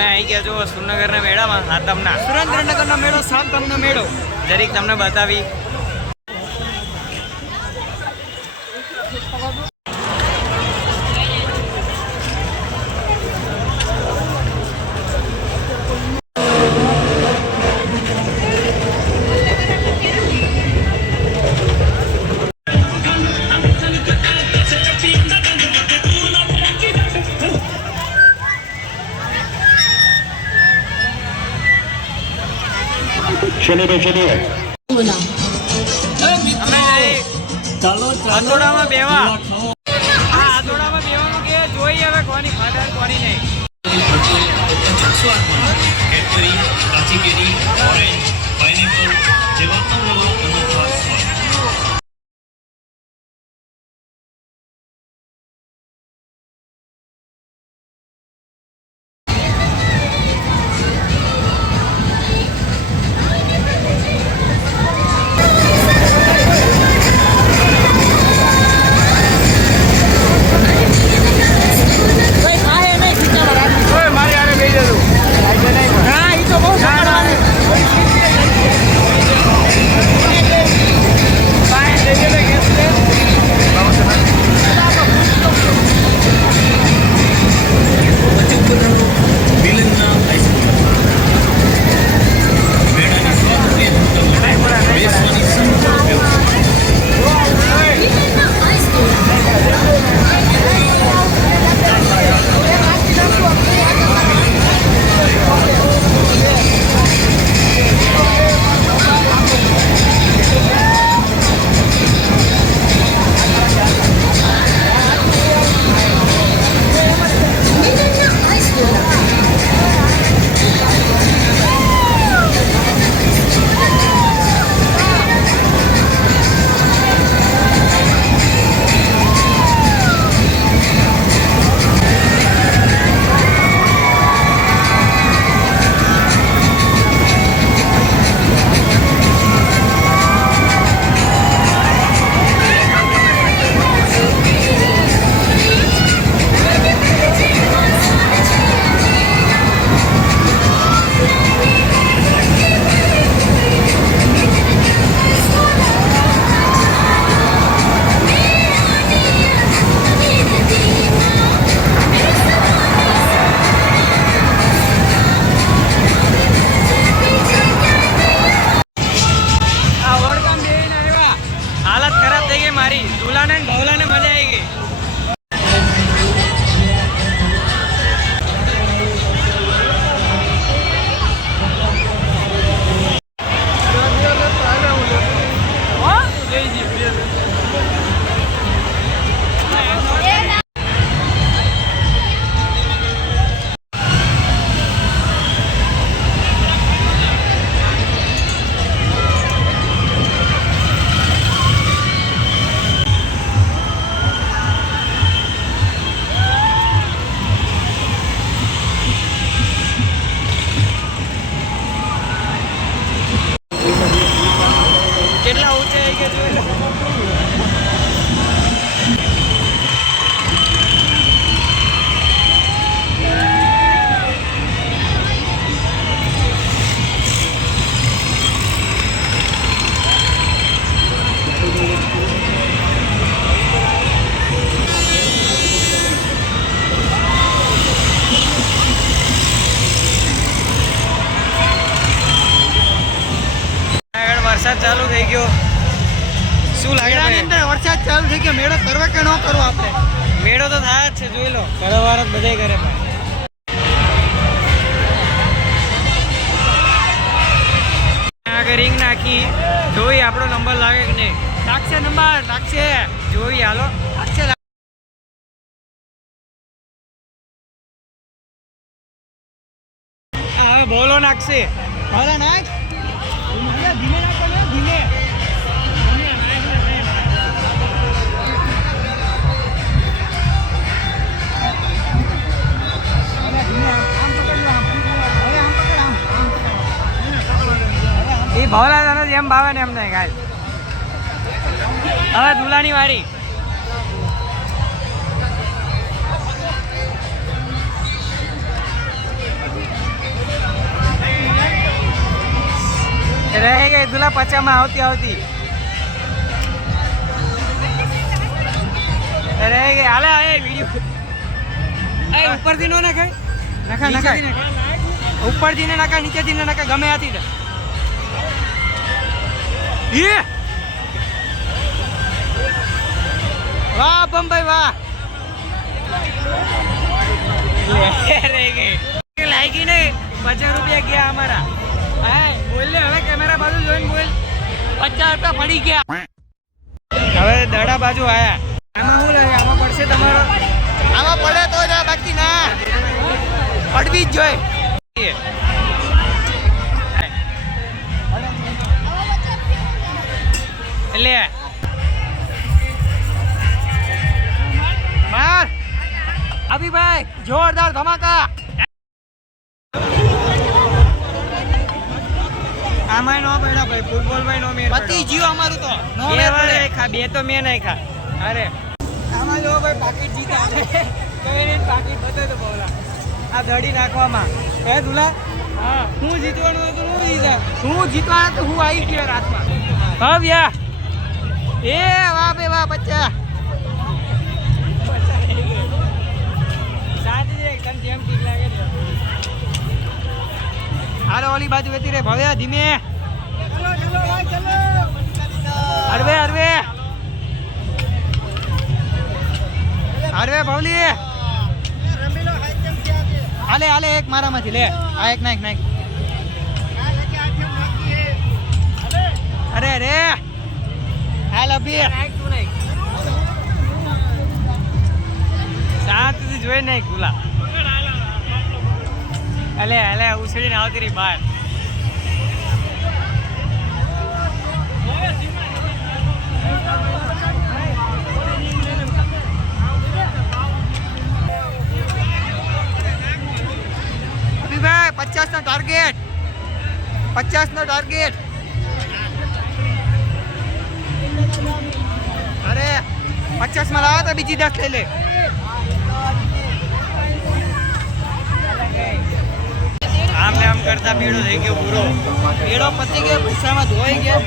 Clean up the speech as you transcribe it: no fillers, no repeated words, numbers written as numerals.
અમે આવી ગયા છો સુરનગરના મેળામાં સાતમના સુરેન્દ્રનગરનો મેળો સાતમનો મેળો જરીક તમને બતાવી. ચલીએ આતોડામાં બેવા આતોડામાં બેવાનું કે જોઈ હવે કોની ફાદર કોની નહીં. કેડબરી, કાચી કેરી, ઓરેન્જ, પાઇનેપલ જેવા અવનવા અનોખા સ્વાદ. કેટલા ઊંચે આવી ગયા જોઈ લો. વરસાદ ચાલુ થઈ ગયો. શું લાગે અંદર વરસાદ ચાલુ થઈ ગયો. મેળો કરવા કે ન કરવો આપણે? મેળો તો થાય જ છે, જોઈ લો. ઘરવાર જ બધે કરે. આગળ રિંગ નાખી જોઈ આપણો નંબર લાગે કે નહીં. નાખશે નંબર, નાખશે. જોઈ હાલો. નાખશે. હવે બોલો નાખશે. હાલા નાખ. ધીમે નાખો ને, ધીમે. એ ભવલા જેમ ભાવે ને એમ નહીં ગાય. હવે દુલાની વારી. રહી ગઈ દુલા પચામાં આવતી આવતી રહી ગઈ. હાલે એ વિડીયો ઉપરથી નો નાખાય નખા નખા ઉપરથી ને નાખા નીચેથી ને નાખા ગમે આથી ને વાહ બંબાઈ વાહ રહી ગઈ લાગી નહીં 50 રૂપિયા ગયા અમારા. હા બોલ લે હવે કેમેરા બાજુ જોઈને બોલ 50 રૂપિયા પડી ગયા. હવે દડા બાજુ આયા. આમાં શું લાગે આમાં પડશે તમારો આમાં પડે તો જ બાકી ના પડવી જ જોઈએ. એટલે માર અભિભાઈ જોરદાર ધમાકા. આમાં નો પડ્યા ભાઈ ફૂટબોલ માં નો મેર પતી જીઓ અમારું તો નો મેર પડે ખા બે તો મેં નહીં ખા. અરે આમાં જો ભાઈ પાકીટ જીતા કઈને પાકીટ બતો તો બોલા આ દડી નાખવામાં હે દુલા. હા હું જીતવાનું હતું હું જીતા હું જીતવાનું તો હું આવી ગયો રાતમાં. ભવ્યા એ વાહ બે વાહ બચ્ચા જેમ ઠીક લાગે છે. હાલો ઓલી બાજુ વેતી રે ભવ્યા ધીમે હરવે હરવે હરવે ભવલી હાલે હાલે એક મારામાંથી લે આ એક નાખ નાખ. અરે અરે હાલ અભી શાંતિથી જોઈ નાખ ગુલા. અલે અલે ઉછળીને આવતી રહી બહાર. અભિભાઈ 50 નો ટાર્ગેટ 50 નો ટાર્ગેટ. અરે 50 માં લાવો તો બીજી 10 લઈ લે. આમ ને આમ કરતા બેડો થઈ ગયો પૂરો. બેડો પતી ગયો ગુસ્સામાં ધોઈ ગયો.